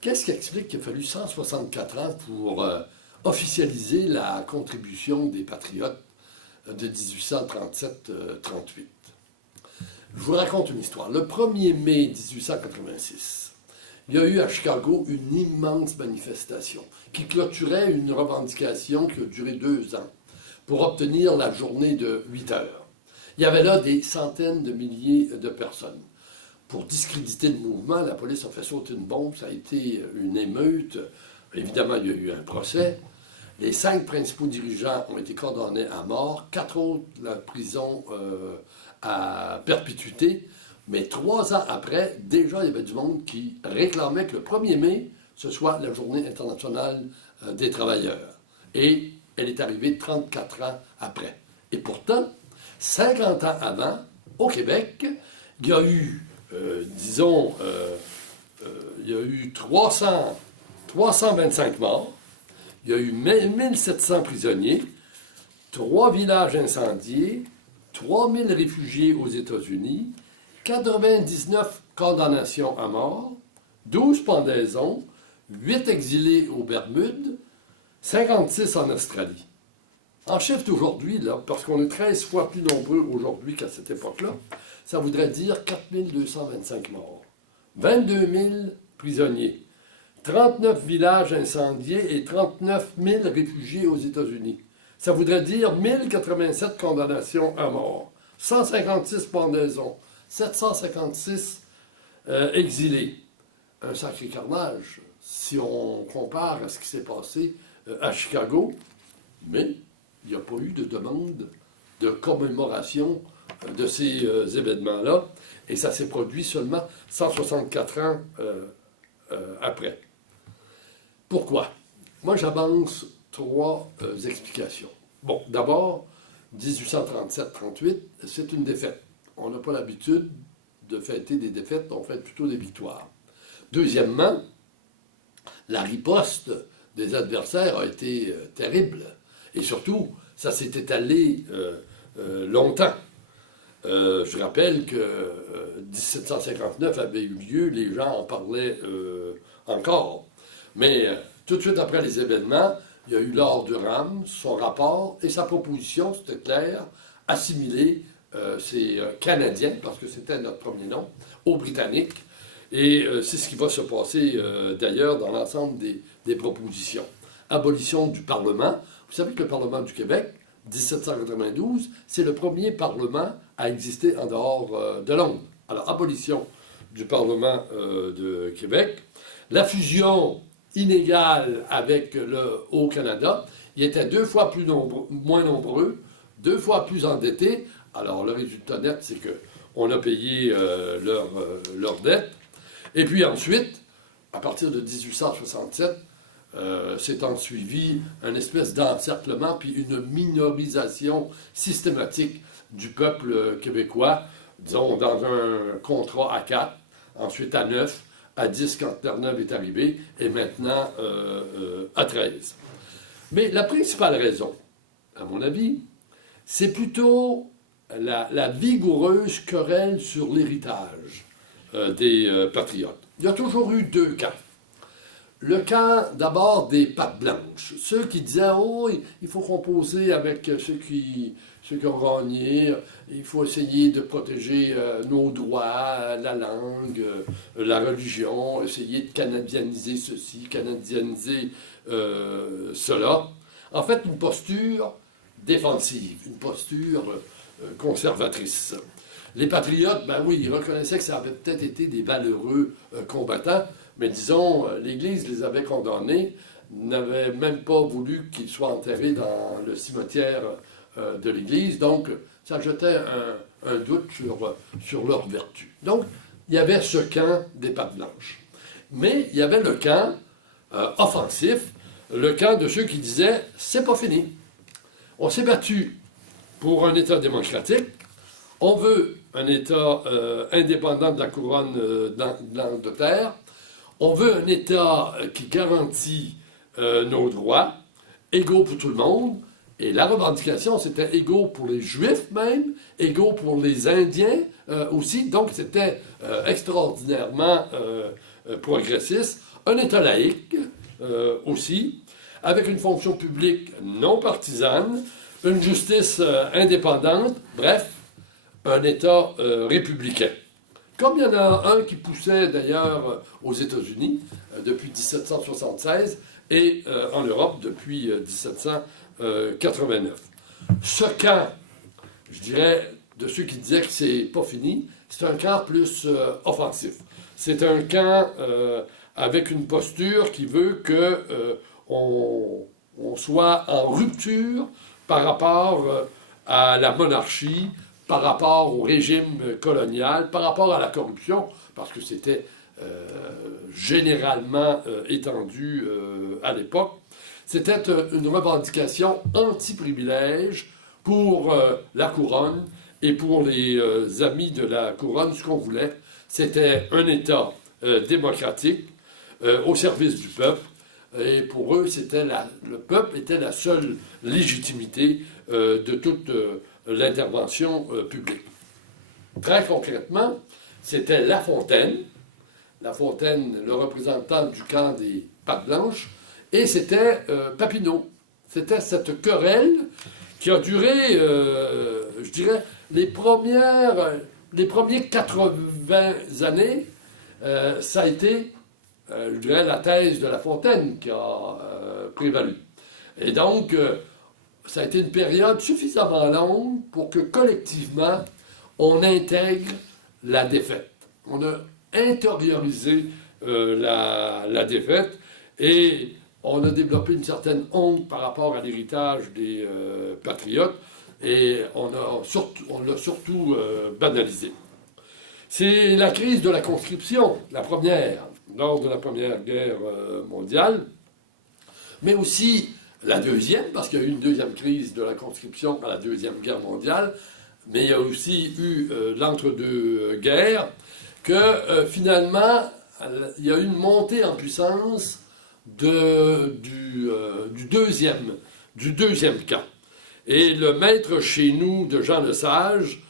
Qu'est-ce qui explique qu'il a fallu 164 ans pour officialiser la contribution des Patriotes de 1837-38? Je vous raconte une histoire. Le 1er mai 1886, il y a eu à Chicago une immense manifestation qui clôturait une revendication qui a duré 2 ans pour obtenir la journée de 8 heures. Il y avait là des centaines de milliers de personnes. Pour discréditer le mouvement, la police a fait sauter une bombe, ça a été une émeute. Évidemment, il y a eu un procès. Les 5 principaux dirigeants ont été condamnés à mort, 4 autres la prison à perpétuité. Mais 3 ans après, déjà, il y avait du monde qui réclamait que le 1er mai, ce soit la journée internationale des travailleurs. Et elle est arrivée 34 ans après. Et pourtant, 50 ans avant, au Québec, il y a eu, il y a eu 325 morts, il y a eu 1700 prisonniers, 3 villages incendiés, 3000 réfugiés aux États-Unis, 99 condamnations à mort, 12 pendaisons, 8 exilés aux Bermudes, 56 en Australie. En chiffre d'aujourd'hui, là, parce qu'on est 13 fois plus nombreux aujourd'hui qu'à cette époque-là, ça voudrait dire 4225 morts, 22 000 prisonniers, 39 villages incendiés et 39 000 réfugiés aux États-Unis. Ça voudrait dire 1087 condamnations à mort, 156 pendaisons, 756 exilés. Un sacré carnage, si on compare à ce qui s'est passé à Chicago, mais il n'y a pas eu de demande de commémoration de ces événements-là, et ça s'est produit seulement 164 ans après. Pourquoi? Moi, j'avance 3 explications. Bon, d'abord, 1837-38, c'est une défaite. On n'a pas l'habitude de fêter des défaites, on fête plutôt des victoires. Deuxièmement, la riposte des adversaires a été terrible. Et surtout, ça s'est étalé longtemps. Je rappelle que 1759 avait eu lieu, les gens en parlaient encore. Mais tout de suite après les événements, il y a eu Lord Durham, son rapport et sa proposition, c'était clair, assimiler ces Canadiens, parce que c'était notre premier nom, aux Britanniques. Et c'est ce qui va se passer d'ailleurs dans l'ensemble des propositions. Abolition du Parlement. Vous savez que le Parlement du Québec, 1792, c'est le premier Parlement à exister en dehors de Londres. Alors, abolition du Parlement de Québec. La fusion inégale avec le Haut-Canada. Ils étaient 2 fois moins nombreux, 2 fois plus endettés. Alors, le résultat net, c'est qu'on a payé leur dette. Et puis ensuite, à partir de 1867, s'est suivi un espèce d'encerclement puis une minorisation systématique du peuple québécois, disons, dans un contrat à 4, ensuite à 9, à 10 quand Terre-Neuve est arrivé, et maintenant à 13. Mais la principale raison, à mon avis, c'est plutôt la vigoureuse querelle sur l'héritage des patriotes. Il y a toujours eu 2 camps. Le camp, d'abord, des pattes blanches. Ceux qui disaient « Oh, il faut composer avec ceux qui ont gagné, il faut essayer de protéger nos droits, la langue, la religion, essayer de canadianiser ceci, canadianiser cela. » En fait, une posture défensive, une posture conservatrice. Les patriotes, ben oui, ils reconnaissaient que ça avait peut-être été des valeureux combattants, mais disons, l'Église les avait condamnés, n'avait même pas voulu qu'ils soient enterrés dans le cimetière de l'Église, donc ça jetait un doute sur leur vertu. Donc, il y avait ce camp des pattes blanches. Mais il y avait le camp offensif, le camp de ceux qui disaient « c'est pas fini. On s'est battu pour un État démocratique, on veut un État indépendant de la couronne d'Angleterre, on veut un État qui garantit nos droits, égaux pour tout le monde, Et la revendication, c'était égaux pour les Juifs même, égaux pour les Indiens aussi. Donc, c'était extraordinairement progressiste. Un État laïque aussi, avec une fonction publique non partisane, une justice indépendante, bref, un État républicain. Comme il y en a un qui poussait d'ailleurs aux États-Unis depuis 1776 et en Europe depuis 1789. Ce camp, je dirais, de ceux qui disaient que c'est pas fini, c'est un camp plus offensif. C'est un camp avec une posture qui veut que on soit en rupture par rapport à la monarchie, par rapport au régime colonial, par rapport à la corruption, parce que c'était généralement étendu à l'époque. C'était une revendication anti-privilège pour la couronne et pour les amis de la couronne. Ce qu'on voulait, c'était un État démocratique au service du peuple. Et pour eux, le peuple était la seule légitimité de toute l'intervention publique. Très concrètement, c'était La Fontaine, le représentant du camp des Pattes Blanches, et c'était Papineau. C'était cette querelle qui a duré, je dirais, les premiers 80 années, ça a été, je dirais, la thèse de La Fontaine qui a prévalu. Et donc, ça a été une période suffisamment longue pour que collectivement, on intègre la défaite. On a intériorisé la défaite et on a développé une certaine honte par rapport à l'héritage des patriotes et on l'a surtout banalisé. C'est la crise de la conscription, la première, lors de la Première Guerre mondiale, mais aussi la deuxième, parce qu'il y a eu une deuxième crise de la conscription à la Deuxième Guerre mondiale, mais il y a aussi eu l'entre-deux-guerres, que finalement, il y a eu une montée en puissance du deuxième camp. Et le maître chez nous de Jean Lesage,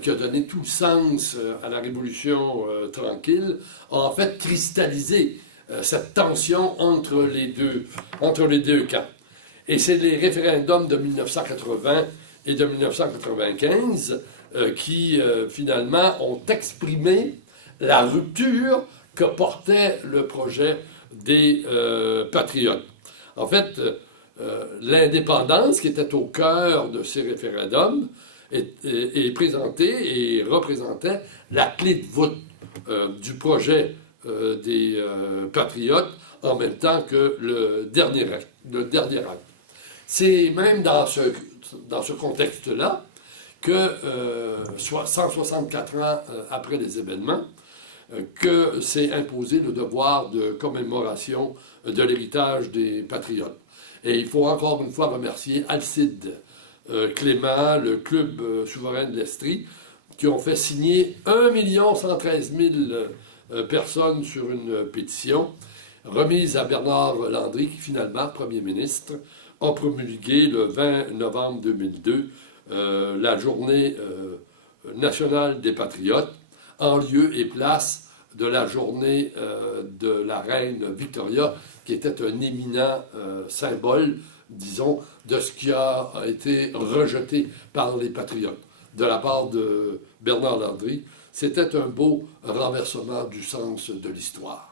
qui a donné tout le sens à la Révolution tranquille, a en fait cristallisé cette tension entre les deux camps. Et c'est les référendums de 1980 et de 1995 qui, finalement, ont exprimé la rupture que portait le projet des patriotes. En fait, l'indépendance qui était au cœur de ces référendums est présentée et représentait la clé de voûte du projet des patriotes en même temps que le dernier acte. C'est même dans ce contexte-là que, 164 ans après les événements, que s'est imposé le devoir de commémoration de l'héritage des patriotes. Et il faut encore une fois remercier Alcide Clément, le Club souverain de l'Estrie, qui ont fait signer 1 113 000 personnes sur une pétition remise à Bernard Landry, qui finalement, Premier ministre, a promulgué le 20 novembre 2002 la journée nationale des patriotes, en lieu et place de la journée de la reine Victoria, qui était un éminent symbole, disons, de ce qui a été rejeté par les patriotes. De la part de Bernard Landry, c'était un beau renversement du sens de l'histoire.